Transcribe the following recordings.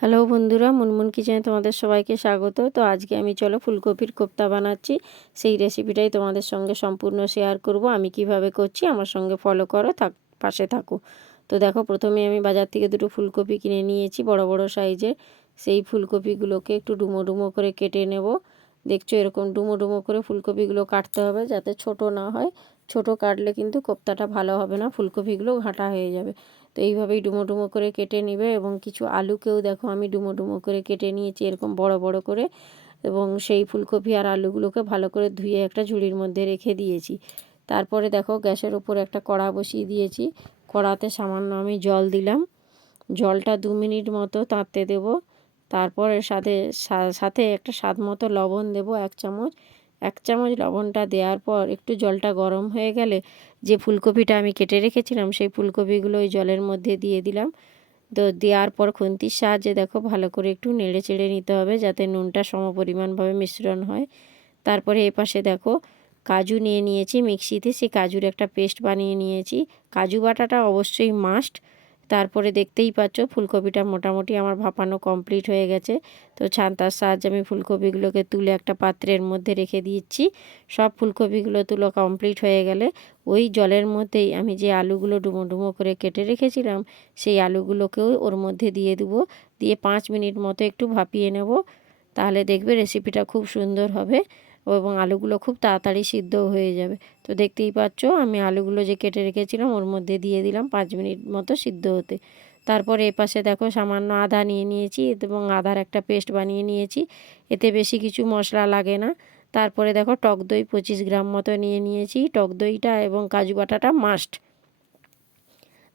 Hello বন্ধুরা, মুনমুন কিচেনে তোমাদের সবাইকে স্বাগত। তো আজকে আমি চলো ফুলকপির কোপ্তা বানাচ্ছি। সেই রেসিপিটাই তোমাদের সঙ্গে সম্পূর্ণ শেয়ার করব। আমি কীভাবে করছি আমার সঙ্গে ফলো করো, থাক, পাশে থাকো। তো দেখো, প্রথমে আমি বাজার থেকে দুটো ফুলকপি কিনে নিয়েছি, বড় বড় সাইজের। সেই ফুলকপিগুলোকে একটু ডুমো ডুমো করে কেটে নেব। দেখছ, এরকম ডুমো ডুমো করে ফুলকপিগুলো কাটতে হবে যাতে ছোট না হয়। ছোট কাটলে কিন্তু কোপ্তাটা ভালো হবে না, ফুলকপিগুলো ঘাঁটা হয়ে যাবে। তো এইভাবেই ডুমো ডুমো করে কেটে নিবে এবং কিছু আলুকেও দেখো আমি ডুমো ডুমো করে কেটে নিয়েছি এরকম বড় বড় করে এবং সেই ফুলকপি আর আলুগুলোকে ভালো করে ধুয়ে একটা ঝুড়ির মধ্যে রেখে দিয়েছি। তারপরে দেখো গ্যাসের উপর একটা কড়া বসিয়ে দিয়েছি। কড়াতে সামান্য আমি জল দিলাম। জলটা দু মিনিট মতো তাঁততে দেব। তারপরে সাথে সাথে একটা স্বাদ মতো লবণ দেব এক চামচ। এক চামচ লবণটা দেওয়ার পর একটু জলটা গরম হয়ে গেলে যে ফুলকপিটা আমি কেটে রেখেছিলাম, সেই ফুলকপিগুলো ওই জলের মধ্যে দিয়ে দিলাম। তো দেওয়ার পর খুন্তির সাহায্যে দেখো ভালো করে একটু নেড়ে চেড়ে নিতে হবে যাতে নুনটা সমপরিমাণভাবে মিশ্রণ হয়। তারপরে এ পাশে দেখো কাজু নিয়ে নিয়েছি মিক্সিতে সেই কাজুর একটা পেস্ট বানিয়ে নিয়েছি। কাজু বাটাটা অবশ্যই মাস্ট। তারপরে দেখতেই পাচ্ছ ফুলকপিটা মোটামুটি আমার ভাপানো কমপ্লিট হয়ে গেছে। তো ছান্তার সাহায্যে আমি ফুলকপিগুলোকে তুলে একটা পাত্রের মধ্যে রেখে দিচ্ছি। সব ফুলকপিগুলো তুলো কমপ্লিট হয়ে গেলে ওই জলের মধ্যেই আমি যে আলুগুলো ডুমো ডুমো করে কেটে রেখেছিলাম, সেই আলুগুলোকেও ওর মধ্যে দিয়ে দেবো। দিয়ে পাঁচ মিনিট মতো একটু ভাপিয়ে নেব। তাহলে দেখবে রেসিপিটা খুব সুন্দর হবে। এবং আলুগুলো খুব তাড়াতাড়ি সিদ্ধ হয়ে যাবে। তো দেখতেই পাচ্ছ, আমি আলুগুলো যে কেটে রেখেছিলাম, ওর মধ্যে দিয়ে দিলাম পাঁচ মিনিট মতো সিদ্ধ হতে। তারপরে এপাশে দেখো সামান্য আদা নিয়ে নিয়েছি এবং আদার একটা পেস্ট বানিয়ে নিয়েছি। এতে বেশি কিছু মশলা লাগে না। তারপরে দেখো টক দই পঁচিশ গ্রাম মতো নিয়ে নিয়েছি। টক দইটা এবং কাজু বাটাটা মাস্ট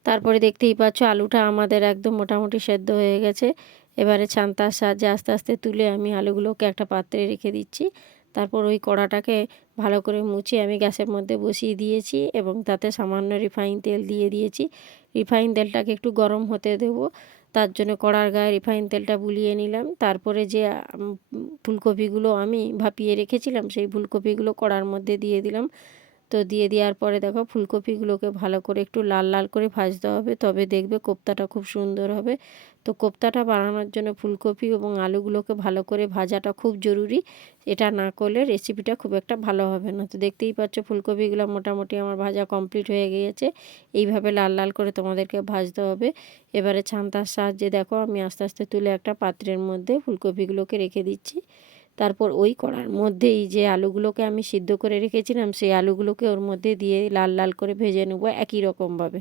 তারপরে দেখতেই পাচ্ছ আলুটা আমাদের একদম মোটামুটি সেদ্ধ হয়ে গেছে। এবারে ছান্তার সাহায্যে আস্তে আস্তে তুলে আমি আলুগুলোকে একটা পাত্রে রেখে দিচ্ছি। তারপর ওই কড়াটাকে ভালো করে মুছে আমি গ্যাসের মধ্যে বসিয়ে দিয়েছি এবং তাতে সামান্য রিফাইন তেল দিয়ে দিয়েছি। রিফাইন তেলটাকে একটু গরম হতে দেব, তার জন্য কড়ার গায়ে রিফাইন তেলটা বুলিয়ে নিলাম। তারপরে যে ফুলকপিগুলো আমি ভাপিয়ে রেখেছিলাম, সেই ফুলকপিগুলো কড়ার মধ্যে দিয়ে দিলাম। তো দিয়ে দেওয়ার পরে দেখো ফুলকপিগুলোকে ভালো করে একটু লাল লাল করে ভাজতে হবে, তবে দেখবে কোপ্তাটা খুব সুন্দর হবে। তো কোপ্তাটা বানানোর জন্য ফুলকপি এবং আলুগুলোকে ভালো করে ভাজাটা খুব জরুরি। এটা না করলে রেসিপিটা খুব একটা ভালো হবে না। তো দেখতেই পাচ্ছ ফুলকপিগুলো মোটামুটি আমার ভাজা কমপ্লিট হয়ে গিয়েছে। এইভাবে লাল লাল করে তোমাদেরকে ভাজতে হবে। এবারে ছান্তার সাহায্যে দেখো আমি আস্তে আস্তে তুলে একটা পাত্রের মধ্যে ফুলকপিগুলোকে রেখে দিচ্ছি। তারপর ওই কড়ার মধ্যেই যে আলুগুলোকে আমি সিদ্ধ করে রেখেছিলাম, সেই আলুগুলোকে ওর মধ্যে দিয়ে লাল লাল করে ভেজে নেব একই রকমভাবে।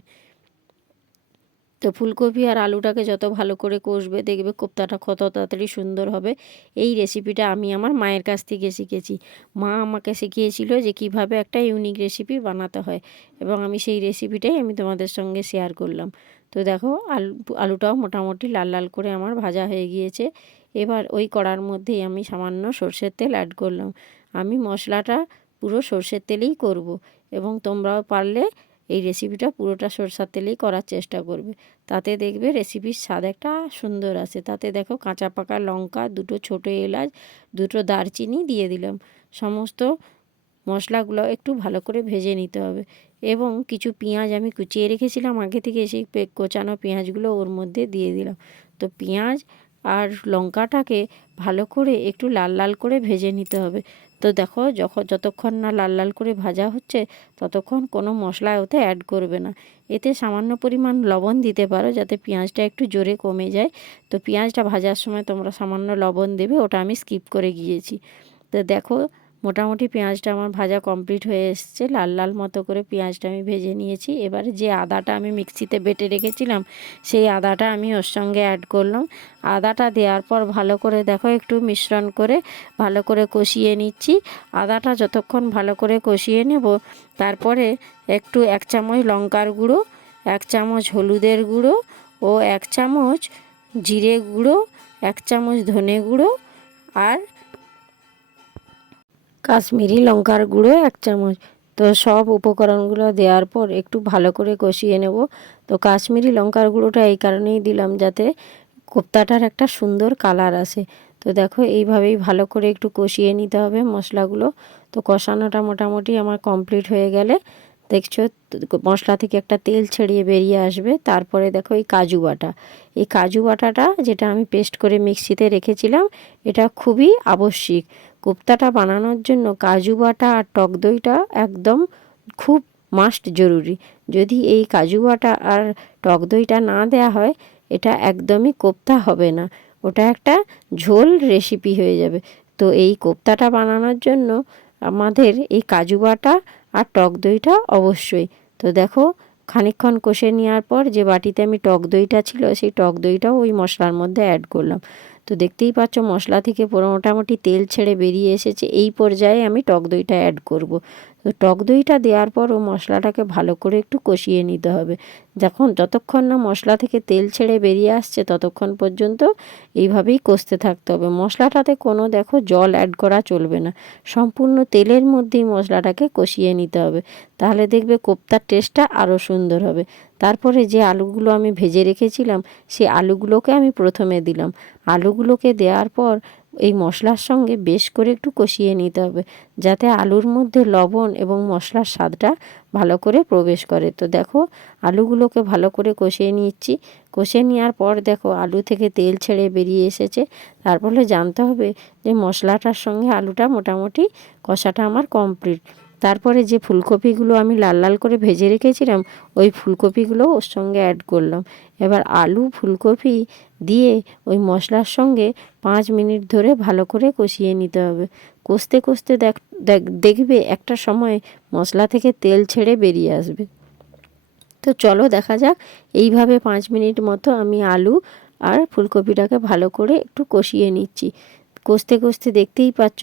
তো ফুলকপি আর আলুটাকে যত ভালো করে কষবে, দেখবে কোপ্তাটা কত তাড়াতাড়ি সুন্দর হবে। এই রেসিপিটা আমি আমার মায়ের কাছ থেকে শিখেছি। মা আমাকে শিখিয়েছিল যে কীভাবে একটা ইউনিক রেসিপি বানাতে হয় এবং আমি সেই রেসিপিটাই আমি তোমাদের সঙ্গে শেয়ার করলাম। তো দেখো, আলু, আলুটাও মোটামুটি লাল লাল করে আমার ভাজা হয়ে গিয়েছে। এবার ওই কড়ার মধ্যেই আমি সামান্য সর্ষের তেল অ্যাড করলাম। আমি মশলাটা পুরো সর্ষের তেলেই করব এবং তোমরাও পারলে এই রেসিপিটা পুরোটা সরষার তেলেই করার চেষ্টা করবে। তাতে দেখবে রেসিপির স্বাদ একটা সুন্দর আছে। তাতে দেখো কাঁচা পাকা লঙ্কা, দুটো ছোটো এলাচ, দুটো দারচিনি দিয়ে দিলাম। সমস্ত মশলাগুলো একটু ভালো করে ভেজে নিতে হবে। এবং কিছু পেঁয়াজ আমি কুচিয়ে রেখেছিলাম আগে থেকে সেই কোচানো পেঁয়াজগুলো ওর মধ্যে দিয়ে দিলাম। তো পেঁয়াজ আর লঙ্কাটাকে ভালো করে একটু লাল লাল করে ভেজে নিতে হবে। তো দেখো যখন যতক্ষণ না লাল লাল করে ভাজা হচ্ছে, ততক্ষণ কোনো মশলা ওতে অ্যাড করবে না। এতে সামান্য পরিমাণ লবণ দিতে পারো যাতে পেঁয়াজটা একটু জোরে কমে যায়। তো পেঁয়াজটা ভাজার সময় তোমরা সামান্য লবণ দেবে, ওটা আমি স্কিপ করে গিয়েছি। তো দেখো মোটামুটি পেঁয়াজটা আমার ভাজা কমপ্লিট হয়ে এসছে। লাল লাল মতো করে পেঁয়াজটা আমি ভেজে নিয়েছি। এবারে যে আদাটা আমি মিক্সিতে বেটে রেখেছিলাম, সেই আদাটা আমি ওর সঙ্গে অ্যাড করলাম। আদাটা দেওয়ার পর ভালো করে দেখো একটু মিশ্রণ করে ভালো করে কষিয়ে নিচ্ছি। আদাটা যতক্ষণ ভালো করে কষিয়ে নেব, তারপরে একটু এক চামচ লঙ্কার গুঁড়ো, এক চামচ হলুদের গুঁড়ো ও এক চামচ জিরে গুঁড়ো, এক চামচ ধনে গুঁড়ো আর কাশ্মীরি লঙ্কার গুঁড়ো এক চামচ। তো সব উপকরণগুলো দেওয়ার পর একটু ভালো করে কষিয়ে নেব। তো কাশ্মীরি লঙ্কার গুঁড়োটা এই কারণেই দিলাম যাতে কোপ্তাটার একটা সুন্দর কালার আসে। তো দেখো এইভাবেই ভালো করে একটু কষিয়ে নিতে হবে মশলাগুলো। তো কষানোটা মোটামুটি আমার কমপ্লিট হয়ে গেলে দেখছ মশলা থেকে একটা তেল ছড়িয়ে বেরিয়ে আসবে। তারপরে দেখো এই কাজু বাটা। এই কাজু বাটাটা যেটা আমি পেস্ট করে মিক্সিতে রেখেছিলাম, এটা খুবই আবশ্যিক। কোপ্তাটা বানানোর জন্য কাজু বাটা আর টক দইটা একদম খুব মাস্ট জরুরি। যদি এই কাজু বাটা আর টক দইটা না দেয়া হয়, এটা একদমই কোপ্তা হবে না। ওটা একটা ঝোল রেসিপি হয়ে যাবে। তো এই কোপ্তাটা বানানোর জন্য আমাদের এই কাজু বাটা আর টক দইটা অবশ্যই। তো দেখো, খানিকক্ষণ কষে নেওয়ার পর যে বাটিতে আমি টক দইটা ছিল, সেই টক দইটাও ওই মশলার মধ্যে অ্যাড করলাম। তো দেখতেই পাচ্ছ মশলা থেকে পুরো মোটামুটি তেল ছেড়ে বেরিয়ে এসেছে এই পর্যায়ে আমি টক দইটা অ্যাড করব। টক দইটা দেওয়ার পর ও মশলাটাকে ভালো করে একটু কষিয়ে নিতে হবে। যখন যতক্ষণ না মশলা থেকে তেল ছেড়ে বেরিয়ে আসছে, ততক্ষণ পর্যন্ত এইভাবেই কষতে থাকতে হবে। মশলাটাতে কোনো, দেখো, জল অ্যাড করা চলবে না। সম্পূর্ণ তেলের মধ্যেই মশলাটাকে কষিয়ে নিতে হবে। তাহলে দেখবে কোপ্তার টেস্টটা আরও সুন্দর হবে। তারপরে যে আলুগুলো আমি ভেজে রেখেছিলাম সেই আলুগুলোকে আমি প্রথমে দিলাম। আলুগুলোকে দেওয়ার পর এই মশলার সঙ্গে বেশ করে একটু কষিয়ে নিতে হবে, যাতে আলুর মধ্যে লবণ এবং মশলার স্বাদটা ভালো করে প্রবেশ করে। তো দেখো, আলুগুলোকে ভালো করে কষিয়ে নিচ্ছি। কষে নেওয়ার পর দেখো, আলু থেকে তেল ছেড়ে বেরিয়ে এসেছে। তারপরে জানতে হবে যে মশলাটার সঙ্গে আলুটা মোটামুটি কষাটা আমার কমপ্লিট। তারপরে যে ফুলকপিগুলো আমি লাল লাল করে ভেজে রেখেছিলাম, ওই ফুলকপিগুলো ওর সঙ্গে অ্যাড করলাম। এবার আলু, ফুলকপি দিয়ে ওই মশলার সঙ্গে পাঁচ মিনিট ধরে ভালো করে কষিয়ে নিতে হবে। কষতে কষতে দেখ, দেখবে একটা সময় মশলা থেকে তেল ছেড়ে বেরিয়ে আসবে। তো চলো দেখা যাক, এইভাবে পাঁচ মিনিট মতো আমি আলু আর ফুলকপিটাকে ভালো করে একটু কষিয়ে নিচ্ছি। কষতে কষতে দেখতেই পাচ্ছ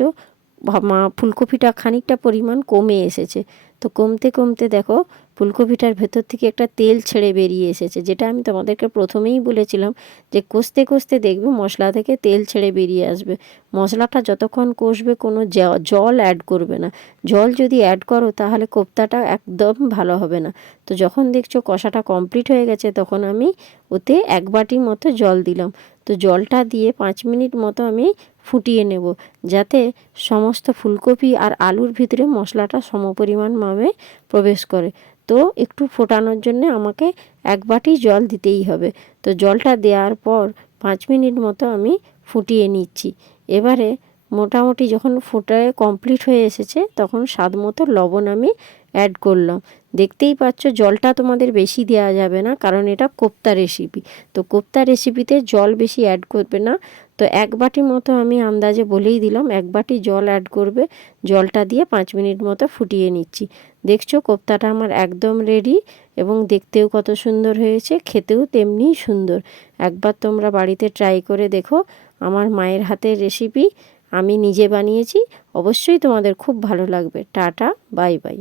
ফুলকপিটা খানিকটা পরিমাণ কমে এসেছে। তো কমতে কমতে দেখো ফুলকপিটার ভেতর থেকে একটা তেল ছেড়ে বেরিয়ে এসেছে, যেটা আমি তোমাদেরকে প্রথমেই বলেছিলাম যে কষতে কষতে দেখবে মশলা থেকে তেল ছেড়ে বেরিয়ে আসবে। মশলাটা যতক্ষণ কষবে কোনো জল অ্যাড করবে না। জল যদি অ্যাড করো তাহলে কোপ্তাটা একদম ভালো হবে না। তো যখন দেখছ কষাটা কমপ্লিট হয়ে গেছে তখন আমি ওতে এক বাটি মতো জল দিলাম। তো জলটা দিয়ে পাঁচ মিনিট মতো আমি ফুটিয়ে নেব, যাতে সমস্ত ফুলকপি আর আলুর ভিতরে মশলাটা সমপরিমাণ ভাবে প্রবেশ করে। তো একটু ফোটানোর জন্য আমাকে এক বাটি জল দিতেই হবে। তো জলটা দেওয়ার পর পাঁচ মিনিট মতো আমি ফুটিয়ে নিচ্ছি। এবারে মোটামুটি যখন ফোটায় কমপ্লিট হয়ে এসেছে, তখন স্বাদ মতো লবণ আমি অ্যাড করলাম। দেখতেই পাচ্ছ জলটা তোমাদের বেশি দেওয়া যাবে না, কারণ এটা কোপ্তা রেসিপি তো কোপ্তা রেসিপিতে জল বেশি অ্যাড করবে না। তো এক বাটি মতো আমি আন্দাজে বলেই দিলাম, এক বাটি জল অ্যাড করবে, জলটা দিয়ে পাঁচ মিনিট মতো ফুটিয়ে নিচ্ছি। দেখছ কোপ্তাটা আমার একদম রেডি এবং দেখতেও কত সুন্দর হয়েছে, খেতেও তেমনি সুন্দর। একবার তোমরা বাড়িতে ট্রাই করে দেখো, আমার মায়ের হাতের রেসিপি আমি নিজে বানিয়েছি, অবশ্যই তোমাদের খুব ভালো লাগবে। Tata bye bye